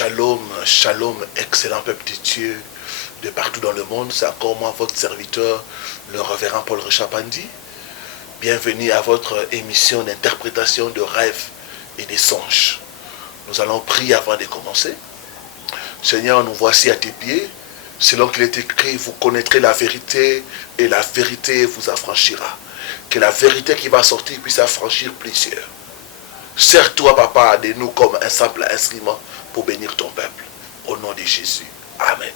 Shalom, shalom, excellent peuple de Dieu de partout dans le monde. C'est encore moi, votre serviteur, le révérend Paul Richard Pandi. Bienvenue à votre émission d'interprétation de rêves et des songes. Nous allons prier avant de commencer. Seigneur, nous voici à tes pieds. Selon qu'il est écrit, vous connaîtrez la vérité et la vérité vous affranchira. Que la vérité qui va sortir puisse affranchir plusieurs. Sers-toi, Papa, de nous comme un simple instrument pour bénir ton peuple. Au nom de Jésus. Amen.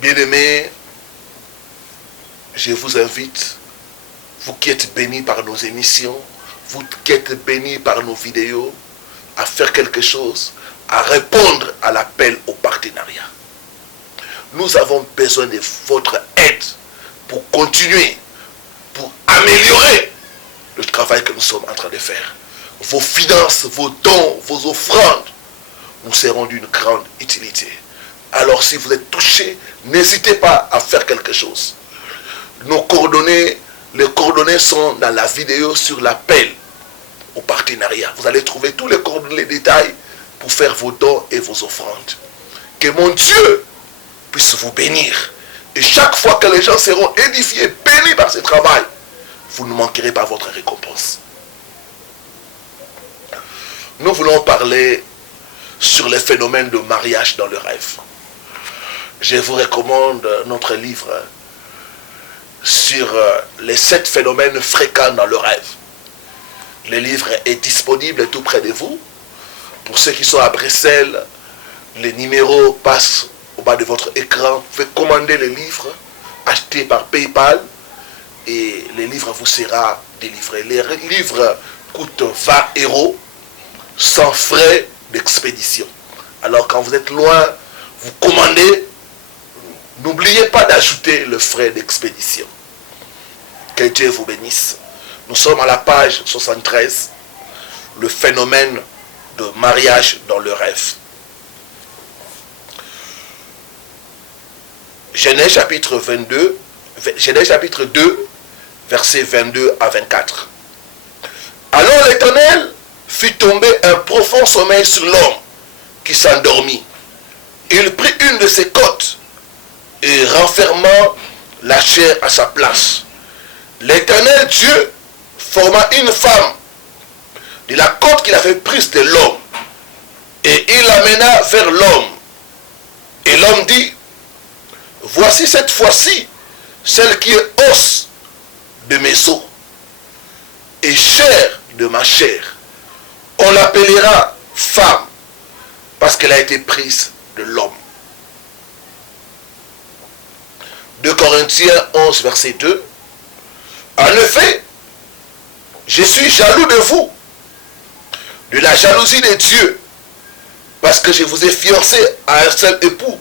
Bien-aimés, je vous invite, vous qui êtes bénis par nos émissions, vous qui êtes bénis par nos vidéos, à faire quelque chose, à répondre à l'appel au partenariat. Nous avons besoin de votre aide pour continuer, pour améliorer le travail que nous sommes en train de faire. Vos finances, vos dons, vos offrandes nous seront d'une grande utilité. Alors si vous êtes touchés, n'hésitez pas à faire quelque chose. Nos coordonnées, les coordonnées sont dans la vidéo sur l'appel au partenariat. Vous allez trouver tous les coordonnées, les détails pour faire vos dons et vos offrandes. Que mon Dieu puisse vous bénir. Et chaque fois que les gens seront édifiés, bénis par ce travail, vous ne manquerez pas votre récompense. Nous voulons parler sur les phénomènes de mariage dans le rêve. Je vous recommande notre livre sur les 7 phénomènes fréquents dans le rêve. Le livre est disponible tout près de vous. Pour ceux qui sont à Bruxelles, les numéros passent au bas de votre écran. Vous pouvez commander le livre, acheter par PayPal, et le livre vous sera délivré. Les livres coûtent 20 € sans frais d'expédition. Alors quand vous êtes loin, vous commandez, n'oubliez pas d'ajouter le frais d'expédition. Que Dieu vous bénisse. Nous sommes à la page 73, le phénomène de mariage dans le rêve. Genèse chapitre 2, versets 22 à 24. Alors l'Éternel fit tomber un profond sommeil sur l'homme qui s'endormit. Il prit une de ses côtes et renfermant la chair à sa place. L'Éternel Dieu forma une femme de la côte qu'il avait prise de l'homme et il l'amena vers l'homme. Et l'homme dit, voici cette fois-ci celle qui est os de mes os et chair de ma chair. On l'appellera femme parce qu'elle a été prise de l'homme. 2 Corinthiens 11, verset 2. En effet, je suis jaloux de vous, de la jalousie de Dieu, parce que je vous ai fiancé à un seul époux,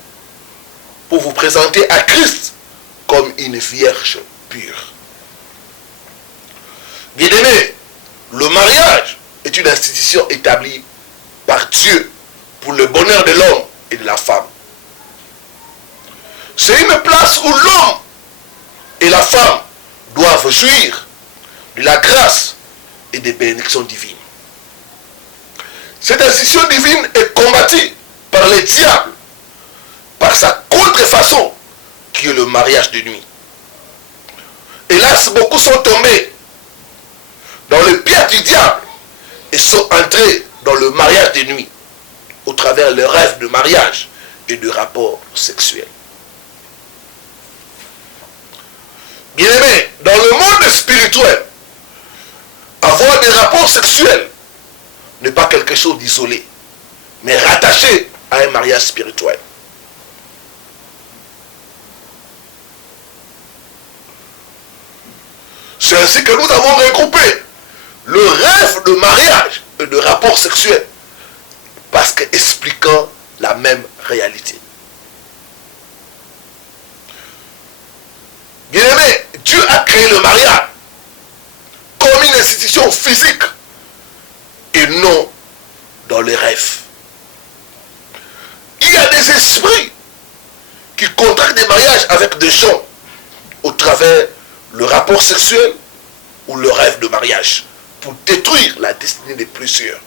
pour vous présenter à Christ comme une vierge pure. Bien-aimés, le mariage est une institution établie par Dieu pour le bonheur de l'homme et de la femme. C'est une place où l'homme et la femme doivent jouir de la grâce et des bénédictions divines. Cette institution divine est combattue par les diables, par sa contrefaçon qui est le mariage de nuit. Hélas, beaucoup sont tombés dans le piège du diable et sont entrés dans le mariage de nuit au travers de rêves de mariage et de rapports sexuels. Bien-aimés, dans le monde spirituel, avoir des rapports sexuels n'est pas quelque chose d'isolé, mais rattaché à un mariage spirituel. C'est ainsi que nous avons regroupé le rêve de mariage et de rapport sexuel, parce qu'expliquant la même réalité. Bien-aimé, Dieu a créé le mariage comme une institution physique et non dans les rêves. Il y a des esprits qui contractent des mariages avec des gens au travers le rapport sexuel ou le rêve de mariage pour détruire la destinée de plusieurs.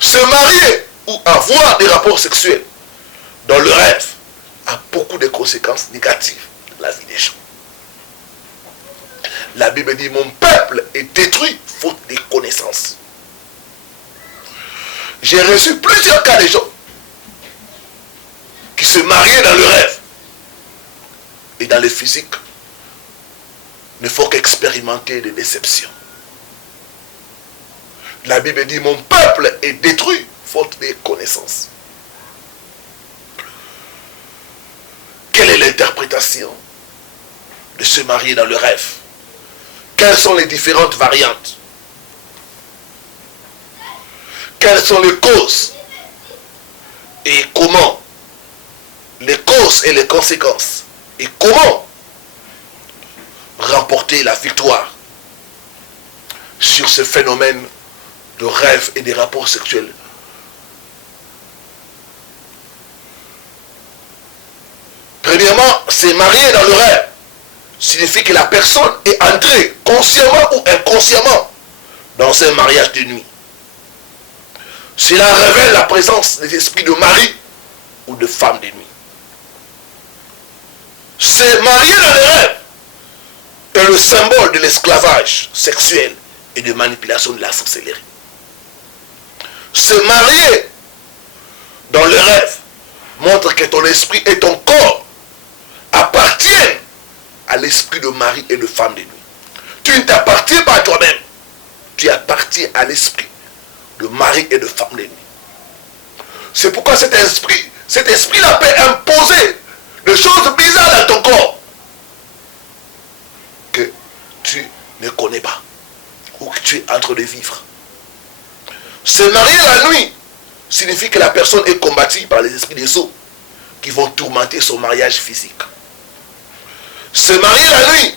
Se marier ou avoir des rapports sexuels dans le rêve a beaucoup de conséquences négatives dans la vie des gens. La Bible dit, mon peuple est détruit faute de connaissances. J'ai reçu plusieurs cas de gens qui se mariaient dans le rêve et dans le physique ne font qu'expérimenter des déceptions. La Bible dit, mon peuple est détruit faute de connaissances. Quelle est l'interprétation de se marier dans le rêve? Quelles sont les différentes variantes? Quelles sont les causes? Et comment? Les causes et les conséquences. Et comment remporter la victoire sur ce phénomène de rêve et des rapports sexuels? Premièrement, se marier dans le rêve signifie que la personne est entrée consciemment ou inconsciemment dans un mariage de nuit. Cela révèle la présence des esprits de mari ou de femme de nuit. Se marier dans le rêve est le symbole de l'esclavage sexuel et de manipulation de la sorcellerie. Se marier dans le rêve montre que ton esprit et ton corps appartiennent à l'esprit de mari et de femme de nuit. Tu ne t'appartiens pas à toi-même. Tu appartiens à l'esprit de mari et de femme de nuit. C'est pourquoi cet esprit-là peut imposer des choses bizarres dans ton corps que tu ne connais pas ou que tu es en train de vivre. Se marier la nuit signifie que la personne est combattue par les esprits des eaux qui vont tourmenter son mariage physique. Se marier la nuit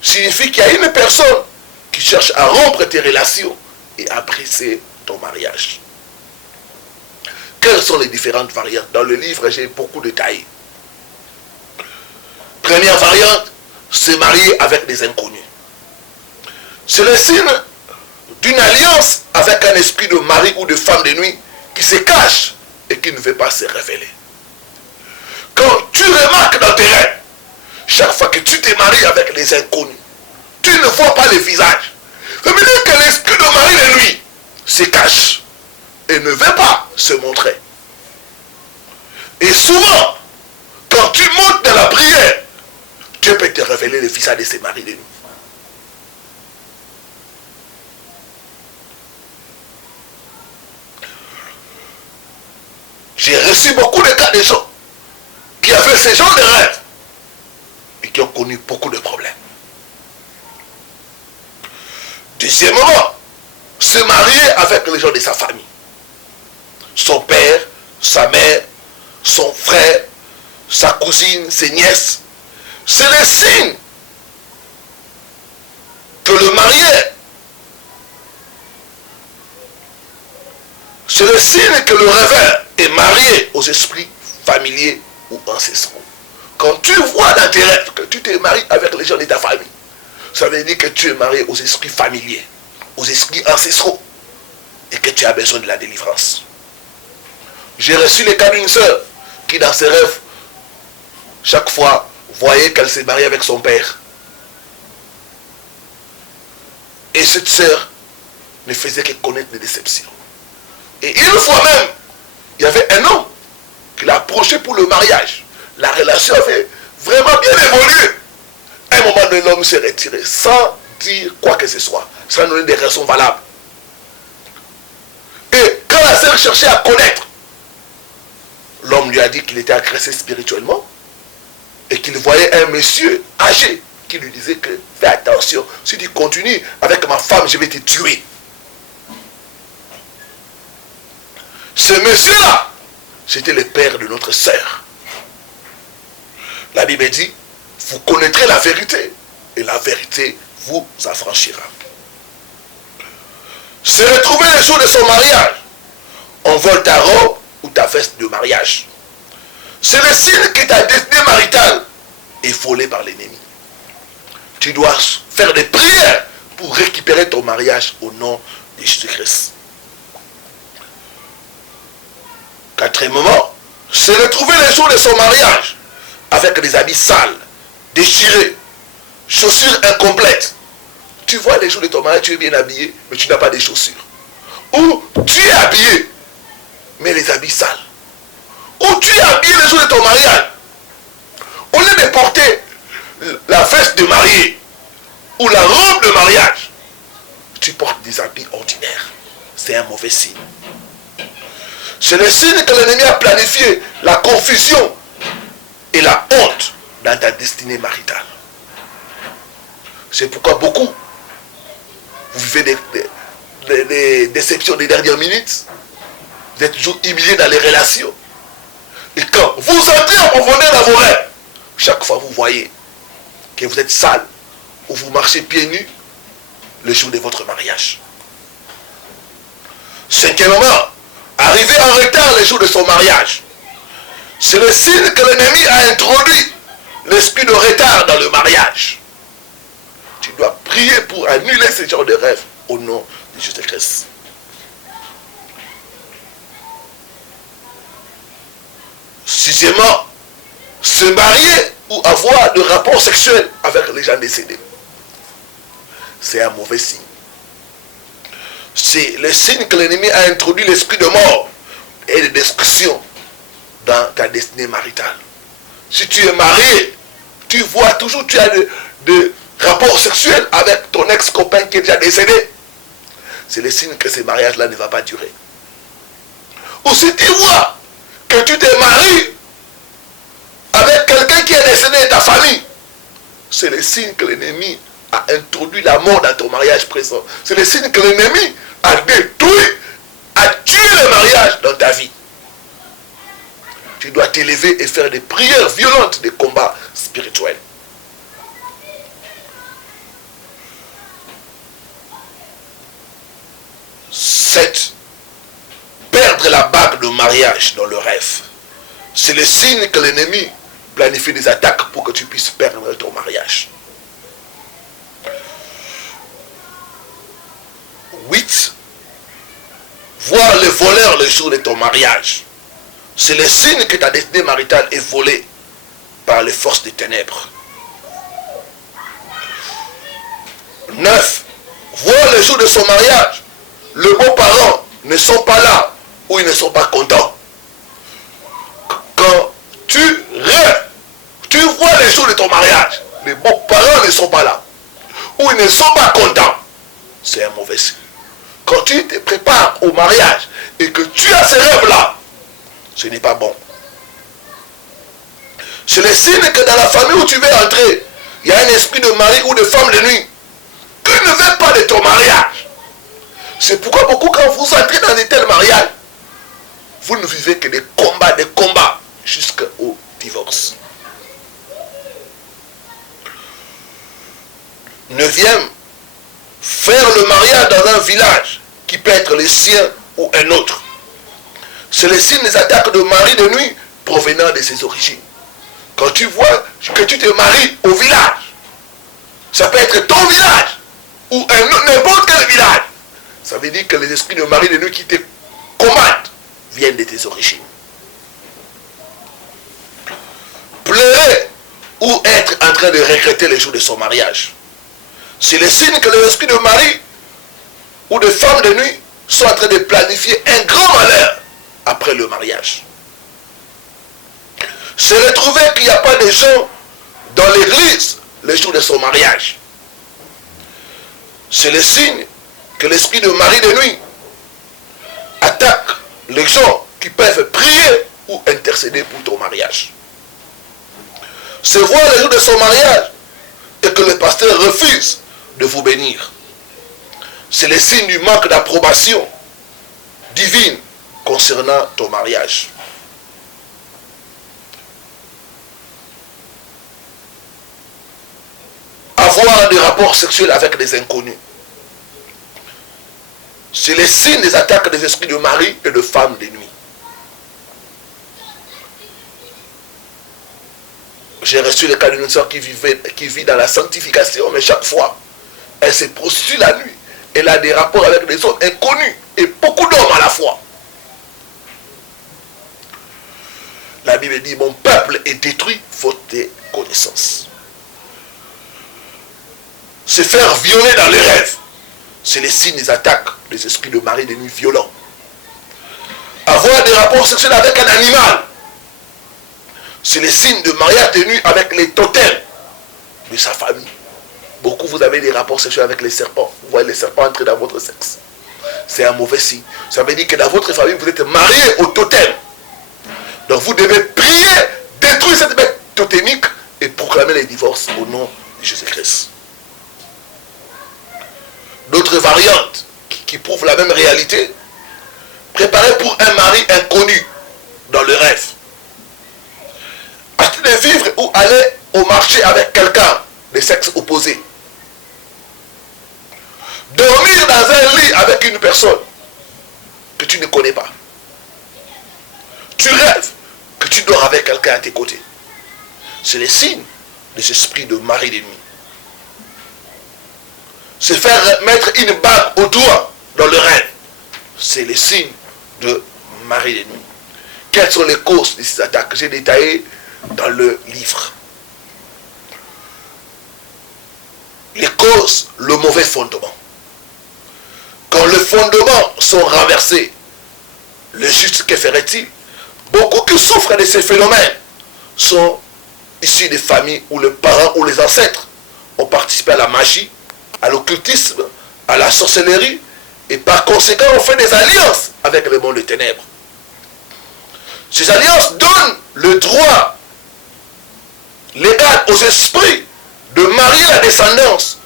signifie qu'il y a une personne qui cherche à rompre tes relations et à briser ton mariage. Quelles sont les différentes variantes? Dans le livre, j'ai beaucoup détaillé. Première variante, se marier avec des inconnus. C'est le signe d'une alliance avec un esprit de mari ou de femme de nuit qui se cache et qui ne veut pas se révéler. Quand tu remarques dans tes rêves, chaque fois que tu te maries avec les inconnus, tu ne vois pas les visages. Ça veut dire que l'esprit de mari de nuit se cache et ne veut pas se montrer. Et souvent, quand tu montes dans la prière, Dieu peut te révéler le visage de ces maris de nuit. J'ai reçu beaucoup de cas de gens qui avaient ce genre de rêves et qui ont connu beaucoup de problèmes. Deuxièmement, se marier avec les gens de sa famille. Son père, sa mère, son frère, sa cousine, ses nièces. C'est le signe que le marié, c'est le signe que le rêveur est marié aux esprits familiers ou ancestraux. Quand tu vois dans tes rêves que tu te maries avec les gens de ta famille, ça veut dire que tu es marié aux esprits familiers, aux esprits ancestraux, et que tu as besoin de la délivrance. J'ai reçu le cas d'une sœur qui dans ses rêves, chaque fois, voyait qu'elle s'est mariée avec son père. Et cette sœur ne faisait que connaître des déceptions. Et une fois même, il y avait un homme qui l'a approché pour le mariage. La relation avait vraiment bien évolué. À un moment donné, l'homme s'est retiré sans dire quoi que ce soit, sans donner des raisons valables. Et quand la sœur cherchait à connaître, l'homme lui a dit qu'il était agressé spirituellement et qu'il voyait un monsieur âgé qui lui disait que fais attention, si tu continues avec ma femme, je vais te tuer. Ce monsieur-là, c'était le père de notre sœur. La Bible dit, vous connaîtrez la vérité et la vérité vous affranchira. Se retrouver le jour de son mariage, on vole ta robe ou ta veste de mariage. C'est le signe que ta destinée maritale est volée par l'ennemi. Tu dois faire des prières pour récupérer ton mariage au nom de Jésus-Christ. Quatrièmement, se retrouver le jour de son mariage avec des habits sales, déchirés, chaussures incomplètes. Tu vois les jours de ton mariage, tu es bien habillé, mais tu n'as pas de chaussures. Ou tu es habillé, mais les habits sales. Ou tu es habillé le jour de ton mariage. Au lieu de porter la veste de mariée ou la robe de mariage, tu portes des habits ordinaires. C'est un mauvais signe. C'est le signe que l'ennemi a planifié la confusion et la honte dans ta destinée maritale. C'est pourquoi beaucoup, vous vivez des déceptions des dernières minutes. Vous êtes toujours humiliés dans les relations. Et quand vous entrez en profondeur dans vos rêves, chaque fois vous voyez que vous êtes sale ou vous marchez pieds nus le jour de votre mariage. Cinquièmement, arriver en retard le jour de son mariage. C'est le signe que l'ennemi a introduit l'esprit de retard dans le mariage. Tu dois prier pour annuler ce genre de rêve au nom de Jésus-Christ. Sixièmement, se marier ou avoir de rapports sexuels avec les gens décédés. C'est un mauvais signe. C'est le signe que l'ennemi a introduit l'esprit de mort et de destruction dans ta destinée maritale. Si tu es marié, tu vois toujours, tu as de rapports sexuels avec ton ex-copain qui est déjà décédé. C'est le signe que ce mariage-là ne va pas durer. Ou si tu vois que tu te maries avec quelqu'un qui est décédé de ta famille, c'est le signe que l'ennemi a introduit la mort dans ton mariage présent. C'est le signe que l'ennemi a détruit, a tué le mariage dans ta vie. Tu dois t'élever et faire des prières violentes, des combats spirituels. Sept, perdre la bague de mariage dans le rêve. C'est le signe que l'ennemi planifie des attaques pour que tu puisses perdre ton mariage. 8. Voir le voleur le jour de ton mariage. C'est le signe que ta destinée maritale est volée par les forces des ténèbres. 9. Voir le jour de son mariage. Les beaux-parents ne sont pas là ou ils ne sont pas contents. Quand tu rêves, tu vois les jours de ton mariage, les beaux-parents ne sont pas là ou ils ne sont pas contents. C'est un mauvais signe. Quand tu te prépares au mariage et que tu as ces rêves-là, ce n'est pas bon. C'est le signe que dans la famille où tu veux entrer, il y a un esprit de mari ou de femme de nuit qui ne veut pas de ton mariage. C'est pourquoi beaucoup, quand vous entrez dans de tels mariages, vous ne vivez que des combats jusqu'au divorce. 9e, faire le mariage dans un village qui peut être le sien ou un autre. C'est le signe des attaques de mari de nuit provenant de ses origines. Quand tu vois que tu te maries au village, ça peut être ton village ou n'importe quel village. Ça veut dire que les esprits de mari de nuit qui te commandent viennent de tes origines. Pleurer ou être en train de regretter les jours de son mariage. C'est le signe que les esprits de mari ou de femme de nuit sont en train de planifier un grand malheur après le mariage. Se retrouver qu'il n'y a pas de gens dans l'église le jour de son mariage. C'est le signe que l'esprit de mari de nuit attaque les gens qui peuvent prier ou intercéder pour ton mariage. Se voir le jour de son mariage et que le pasteur refuse de vous bénir. C'est le signe du manque d'approbation divine concernant ton mariage. Avoir des rapports sexuels avec des inconnus. C'est le signe des attaques des esprits de mari et de femmes de nuit. J'ai reçu le cas d'une soeur qui vit dans la sanctification, mais chaque fois, elle se prostitue la nuit. Elle a des rapports avec des hommes inconnus et beaucoup d'hommes à la fois. La Bible dit, mon peuple est détruit faute de connaissances. Se faire violer dans les rêves, c'est les signes des attaques des esprits de mari de nuit violents. Avoir des rapports sexuels avec un animal, c'est les signes de mariage de nuit avec les totems de sa famille. Beaucoup, vous avez des rapports sexuels avec les serpents. Vous voyez les serpents entrer dans votre sexe. C'est un mauvais signe. Ça veut dire que dans votre famille, vous êtes marié au totem. Donc vous devez prier, détruire cette bête totémique et proclamer les divorces au nom de Jésus-Christ. D'autres variantes qui prouvent la même réalité. Préparez pour un mari inconnu dans le rêve. Acheter des vivres ou aller au marché avec quelqu'un de sexe opposé. Dormir dans un lit avec une personne que tu ne connais pas. Tu rêves que tu dors avec quelqu'un à tes côtés. C'est les signes des esprits de mari de nuit. Se faire mettre une bague au doigt dans le rêve, c'est les signes de mari de nuit. Quelles sont les causes de ces attaques que j'ai détaillées dans le livre? Les causes, le mauvais fondement. Quand les fondements sont renversés, le juste, que ferait-il? Beaucoup qui souffrent de ces phénomènes sont issus des familles où les parents ou les ancêtres ont participé à la magie, à l'occultisme, à la sorcellerie, et par conséquent ont fait des alliances avec le monde des ténèbres. Ces alliances donnent le droit légal aux esprits de marier la descendance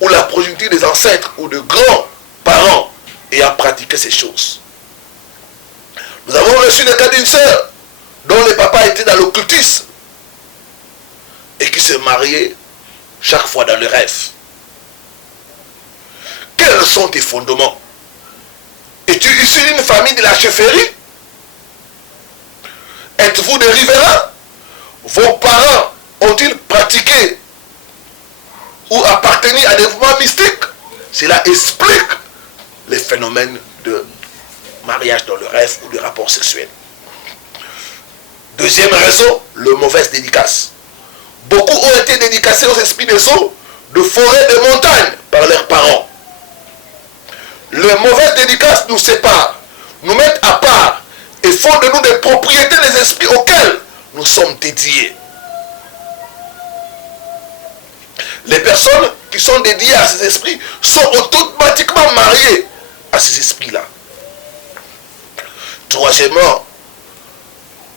ou la progéniture des ancêtres ou de grands-parents ayant pratiqué ces choses. Nous avons reçu le cas d'une sœur dont le papa était dans l'occultisme et qui se mariait chaque fois dans le rêve. Quels sont tes fondements? Es-tu issu d'une famille de la chefferie? Êtes-vous des riverains? Vos parents ont-ils pratiqué ou appartenu à des mouvements mystiques? Cela explique les phénomènes de mariage dans le rêve ou de rapport sexuel. Deuxième raison, le mauvaise dédicace. Beaucoup ont été dédicacés aux esprits des eaux, de forêts, de montagnes par leurs parents. Les mauvaises dédicaces nous séparent, nous mettent à part et font de nous des propriétés des esprits auxquels nous sommes dédiés. Les personnes qui sont dédiées à ces esprits sont automatiquement mariées à ces esprits-là. Troisièmement,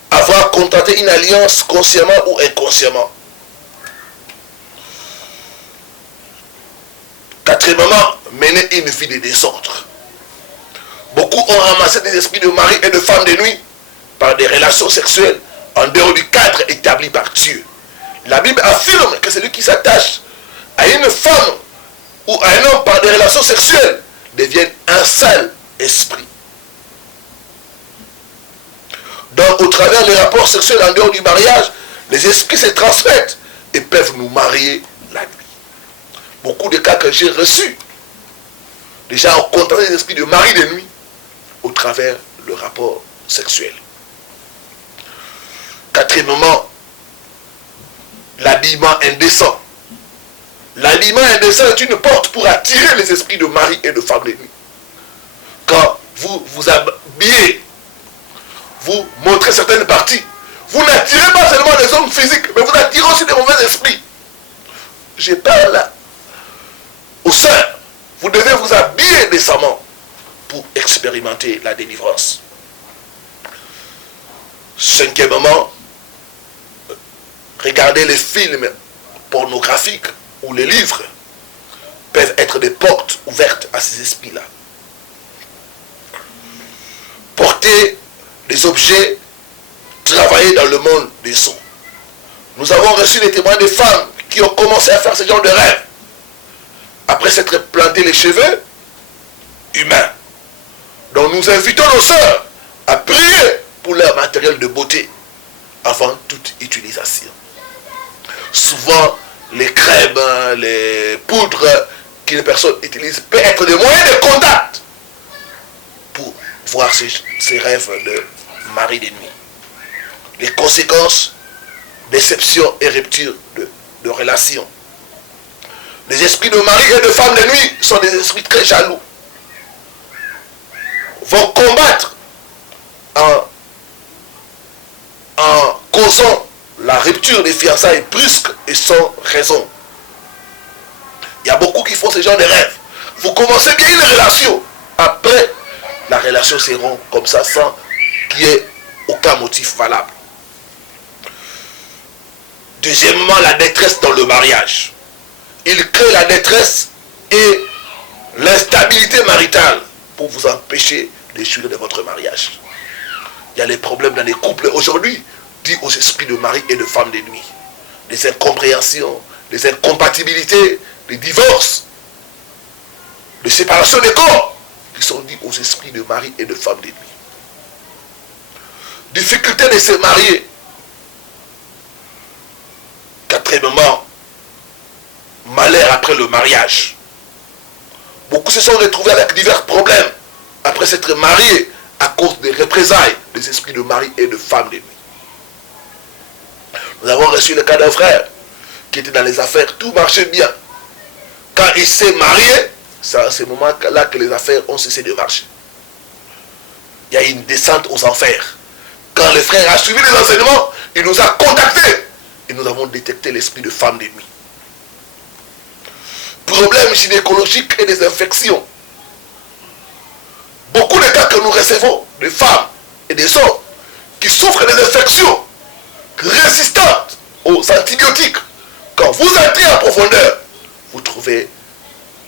avoir contracté une alliance consciemment ou inconsciemment. Quatrièmement, mener une vie de désordre. Beaucoup ont ramassé des esprits de mari et de femme de nuit par des relations sexuelles en dehors du cadre établi par Dieu. La Bible affirme que celui qui s'attache à une femme ou à un homme par des relations sexuelles devient un seul esprit. Donc, au travers des rapports sexuels en dehors du mariage, les esprits se transmettent et peuvent nous marier la nuit. Beaucoup de cas que j'ai reçus, déjà ont contracté des esprits de mari de nuit au travers le rapport sexuel. Quatrièmement, l'habillement indécent. L'habillement indécent est une porte pour attirer les esprits de mari et de femme de nuit. Quand vous vous habillez, vous montrez certaines parties, vous n'attirez pas seulement les hommes physiques, mais vous attirez aussi des mauvais esprits. Je parle là aux sœurs. Vous devez vous habiller décemment pour expérimenter la délivrance. Cinquièmement, regardez les films pornographiques ou les livres peuvent être des portes ouvertes à ces esprits-là. Porter des objets, travailler dans le monde des sons. Nous avons reçu des témoins de femmes qui ont commencé à faire ce genre de rêve après s'être planté les cheveux humains. Donc nous invitons nos sœurs à prier pour leur matériel de beauté avant toute utilisation. Souvent, les crèmes, les poudres qu'une personne utilise peuvent être des moyens de contact pour voir ces rêves de mari de nuit. les conséquences, déception et rupture de relations. Les esprits de mari et de femme de nuit sont des esprits très jaloux. Vont combattre en causant la rupture des fiançailles brusques et sans raison. Il y a beaucoup qui font ce genre de rêves. Vous commencez bien une relation. Après, la relation se rompt comme ça sans qu'il y ait aucun motif valable. Deuxièmement, la détresse dans le mariage. Il crée la détresse et l'instabilité maritale pour vous empêcher de jouir de votre mariage. Il y a les problèmes dans les couples aujourd'hui, dus aux esprits de mari et de femme de nuit. Les incompréhensions, les incompatibilités, les divorces, les séparations des corps, qui sont dus aux esprits de mari et de femme de nuit. Difficulté de se marier. Quatrièmement, malheur après le mariage. Beaucoup se sont retrouvés avec divers problèmes après s'être mariés à cause des représailles des esprits de mari et de femme de nuit. Nous avons reçu le cas d'un frère qui était dans les affaires, tout marchait bien. Quand il s'est marié, c'est à ce moment-là que les affaires ont cessé de marcher. Il y a une descente aux enfers. Quand le frère a suivi les enseignements, il nous a contactés et nous avons détecté l'esprit de femme de nuit. Problèmes gynécologiques et des infections. Beaucoup de cas que nous recevons, de femmes et des hommes qui souffrent des infections résistantes aux antibiotiques. Quand vous entrez en profondeur, vous trouvez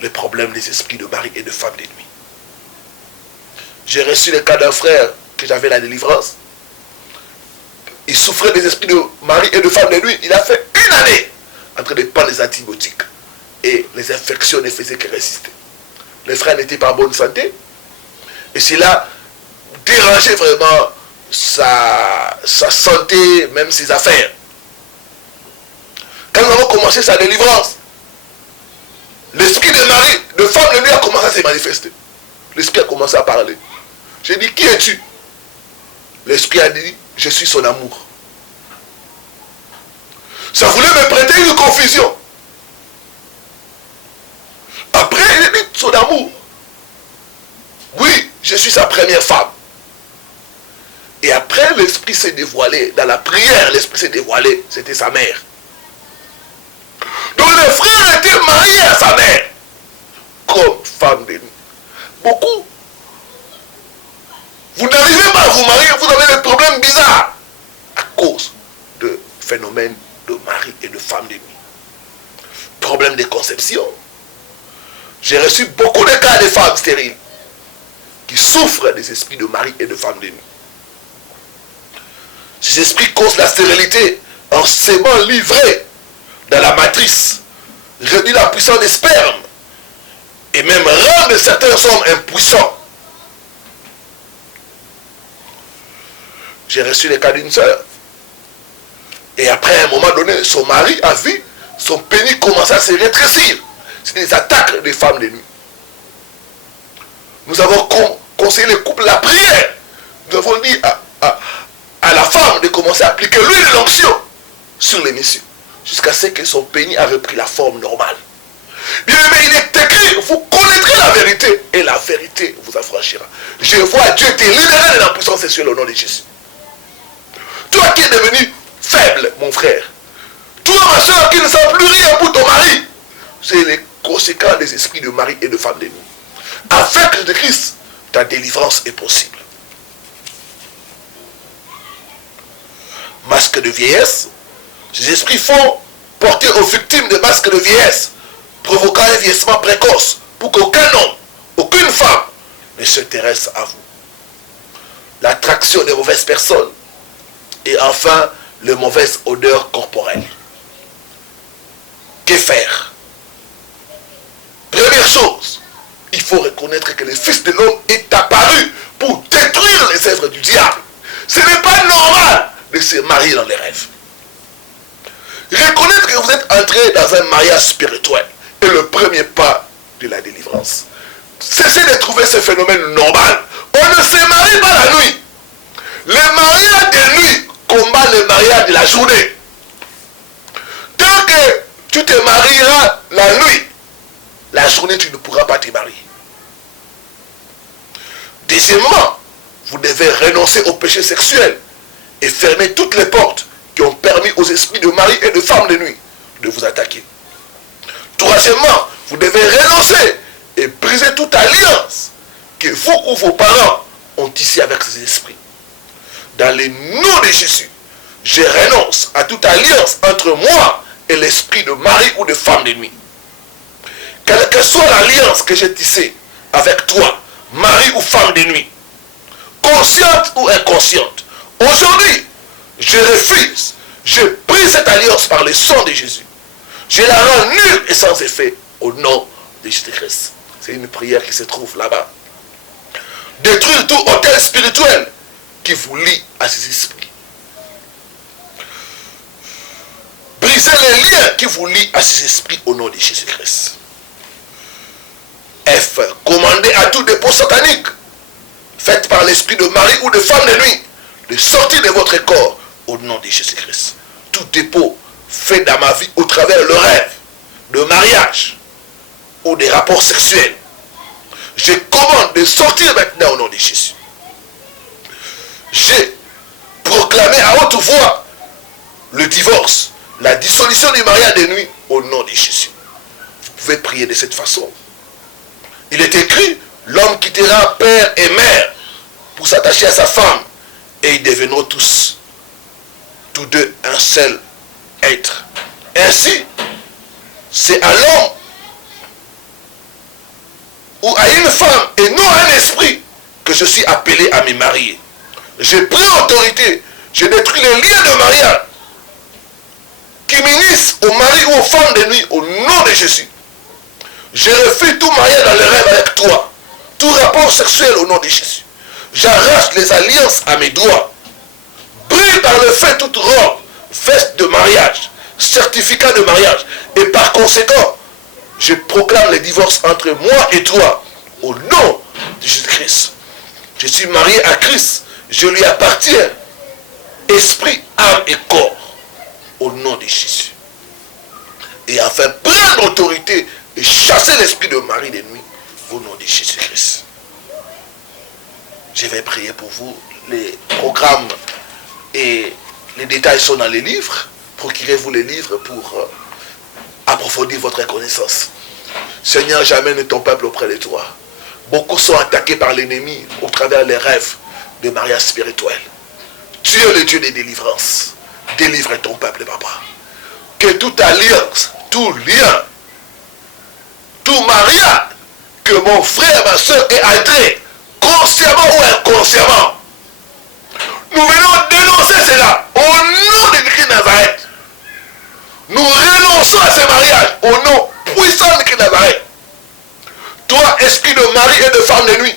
les problèmes des esprits de mari et de femme de nuit. J'ai reçu le cas d'un frère que j'avais la délivrance. Il souffrait des esprits de mari et de femme de nuit. Il a fait 1 année en train de prendre les antibiotiques. Et les infections ne faisaient que résister. Le frère n'était pas en bonne santé. Et cela dérangeait vraiment sa santé, même ses affaires. Quand nous avons commencé sa délivrance, l'esprit de mari, de femme de nuit a commencé à se manifester. L'esprit a commencé à parler. J'ai dit, qui es-tu? L'esprit a dit, je suis son amour. Ça voulait me prêter une confusion. Après, il a dit son amour. Oui, je suis sa première femme. Et après, l'esprit s'est dévoilé. Dans la prière, l'esprit s'est dévoilé. C'était sa mère. Donc le frère était marié à sa mère. Comme femme de nuit. Beaucoup. Vous n'arrivez pas à vous marier, vous avez des problèmes bizarres. À cause de phénomènes de mari et de femme de nuit. Problème de conception. J'ai reçu beaucoup de cas de femmes stériles qui souffrent des esprits de mari et de femme de nuit. Ces esprits causent la stérilité en s'aimant livrés dans la matrice, réduit la puissance des spermes et même rendent certains hommes impuissants. J'ai reçu le cas d'une sœur. Et après, à un moment donné, son mari a vu son pénis commencer à se rétrécir. C'est des attaques des femmes de nuit. Nous avons conseillé le couple la prière. Nous avons dit à la femme de commencer à appliquer l'huile de l'onction sur les messieurs, jusqu'à ce que son pénis a repris la forme normale. Bien aimé, il est écrit, vous connaîtrez la vérité, et la vérité vous affranchira. Je vois Dieu te libérer de la puissance sexuelle au nom de Jésus. Toi qui es devenu faible, mon frère, toi ma soeur qui ne sent plus rien pour ton mari, c'est les conséquences des esprits de mari et de femme de nuit. Avec le Christ, ta délivrance est possible. Masque de vieillesse, ces esprits font porter aux victimes des masques de vieillesse, provoquant un vieillissement précoce, pour qu'aucun homme, aucune femme ne s'intéresse à vous. L'attraction des mauvaises personnes, et enfin, les mauvaises odeurs corporelles. Que faire? Première chose, il faut reconnaître que le Fils de l'homme est apparu pour détruire les œuvres du diable. Ce n'est pas normal de se marier dans les rêves. Reconnaître que vous êtes entré dans un mariage spirituel est le premier pas de la délivrance. Cessez de trouver ce phénomène normal. On ne se marie pas la nuit. Les mariages de nuit combattent pas le mariage de la journée. Tant que tu te marieras la nuit, la journée tu ne pourras pas te marier. Deuxièmement, vous devez renoncer au péché sexuel et fermer toutes les portes qui ont permis aux esprits de mari et de femme de nuit de vous attaquer. Troisièmement, vous devez renoncer et briser toute alliance que vous ou vos parents ont tissée avec ces esprits. Dans le nom de Jésus, je renonce à toute alliance entre moi et l'esprit de mari ou de femme de nuit. Quelle que soit l'alliance que j'ai tissée avec toi, mari ou femme de nuit, consciente ou inconsciente, aujourd'hui, je refuse, je brise cette alliance par le sang de Jésus. Je la rends nulle et sans effet au nom de Jésus-Christ. C'est une prière qui se trouve là-bas. Détruire tout hôtel spirituel qui vous lie à ces esprits. Briser les liens qui vous lient à ces esprits au nom de Jésus-Christ. F. Commandez à tout dépôt satanique fait par l'esprit de mari ou de femme de nuit de sortir de votre corps au nom de Jésus-Christ. Tout dépôt fait dans ma vie au travers le rêve de mariage ou des rapports sexuels, je commande de sortir maintenant au nom de Jésus. J'ai proclamé à haute voix le divorce, la dissolution du mariage de nuit au nom de Jésus. Vous pouvez prier de cette façon. Il est écrit, l'homme quittera père et mère pour s'attacher à sa femme et ils deviendront tous deux un seul être. Ainsi, c'est à l'homme ou à une femme et non à un esprit que je suis appelé à me marier. J'ai pris autorité, j'ai détruit les liens de mariage qui m'unissent aux maris ou aux femmes de nuit au nom de Jésus. Je refuse tout mariage dans le rêve avec toi, tout rapport sexuel au nom de Jésus. J'arrache les alliances à mes doigts. Brille par le feu toute robe, veste de mariage, certificat de mariage. Et par conséquent, je proclame le divorce entre moi et toi au nom de Jésus-Christ. Je suis marié à Christ, je lui appartiens, esprit, âme et corps, au nom de Jésus. Et afin de prendre autorité et chasser l'esprit de mari de nuit au nom de Jésus-Christ. Je vais prier pour vous. Les programmes et les détails sont dans les livres. Procurez-vous les livres pour approfondir votre connaissance. Seigneur, j'amène ton peuple auprès de toi. Beaucoup sont attaqués par l'ennemi au travers des rêves de mariage spirituel. Tu es le Dieu des délivrances. Délivre ton peuple, papa. Que toute alliance, tout lien, tout mariage que mon frère, ma soeur est entré, consciemment ou inconsciemment, nous venons dénoncer cela au nom de Christ de Nazareth. Nous renonçons à ce mariage au nom puissant de Christ de Nazareth. Toi, esprit de mari et de femme de nuit,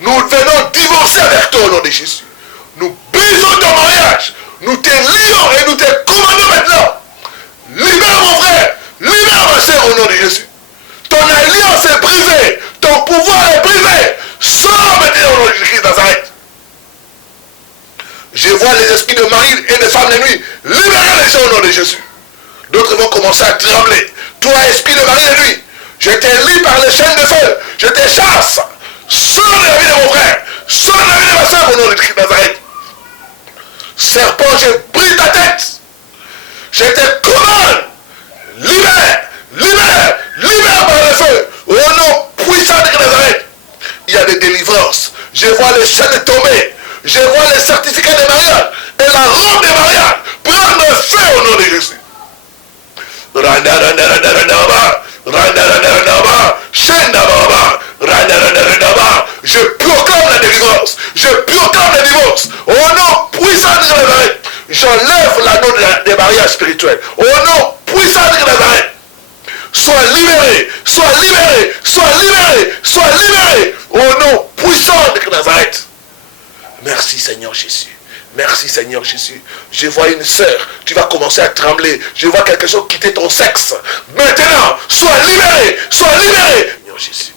nous venons divorcer avec toi au nom de Jésus. Nous brisons ton mariage. Nous te lions et nous te commandons maintenant. Libère mon frère. Libère ma soeur au nom de Jésus. Ton alliance est brisée. Ton pouvoir est brisé. Sors maintenant au nom de Jésus de Nazareth. Je vois les esprits de mari et de femmes de nuit. Libérez les gens au nom de Jésus. D'autres vont commencer à trembler. Toi, esprit de mari de nuit, je te lie par les chaînes de feu. Je te chasse. Sors de la vie de mon frère. Sors de la vie de ma soeur au nom de Jésus de Nazareth. Serpent, je brise ta tête. Je te commande. Libère, libère, libère par le feu. Au nom puissant de Nazareth. Il y a des délivrances. Je vois les chaînes tomber. Je vois les certificats de mariage. Et la robe de mariage prendre feu au nom de Jésus. Je proclame la délivrance. Je proclame le divorce. Au nom puissant de Nazareth. J'enlève l'anneau des mariages spirituels. Au nom puissant de Nazareth. Sois libéré. Sois libéré. Sois libéré. Sois libéré. Au nom puissant de Nazareth. Merci Seigneur Jésus. Merci Seigneur Jésus. Je vois une sœur, tu vas commencer à trembler. Je vois quelque chose quitter ton sexe. Maintenant, sois libéré. Sois libéré. Seigneur Jésus.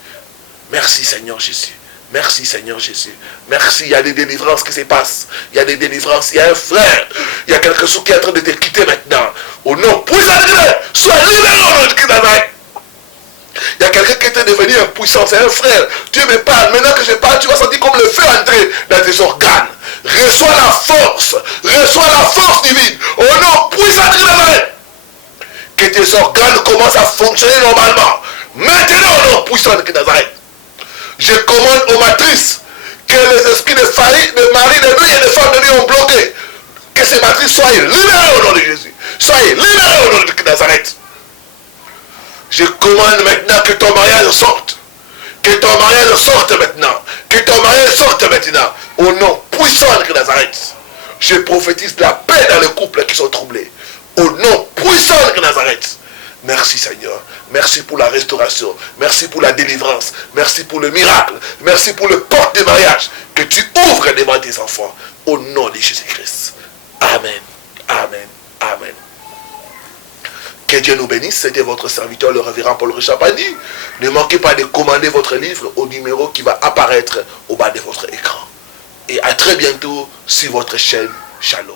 Merci Seigneur Jésus. Merci Seigneur Jésus. Merci, il y a des délivrances qui se passent. Il y a des délivrances. Il y a un frère. Il y a quelque chose qui est en train de te quitter maintenant. Au nom puissant de Dieu, sois libéré au nom de Christ. Il y a quelqu'un qui était devenu impuissant. C'est un frère. Dieu me parle. Maintenant que je parle, tu vas sentir comme le feu entrer dans tes organes. Reçois la force. Reçois la force divine. Au nom puissant de Dieu. Que tes organes commencent à fonctionner normalement. Maintenant, au nom puissant de Nazareth. Je commande aux matrices que les esprits de faillite, de mari, de nuit et de femmes de nuit ont bloqué. Que ces matrices soient libérées au nom de Jésus. Soyez libérés au nom de Nazareth. Je commande maintenant que ton mariage sorte. Que ton mariage sorte maintenant. Que ton mariage sorte maintenant. Au nom puissant de Nazareth. Je prophétise la paix dans les couples qui sont troublés. Au nom puissant de Nazareth. Merci Seigneur. Merci pour la restauration. Merci pour la délivrance. Merci pour le miracle. Merci pour le porte de mariage que tu ouvres devant tes enfants. Au nom de Jésus-Christ. Amen. Amen. Amen. Que Dieu nous bénisse. C'était votre serviteur, le révérend Paul Richard Pani. Ne manquez pas de commander votre livre au numéro qui va apparaître au bas de votre écran. Et à très bientôt sur votre chaîne Shalom.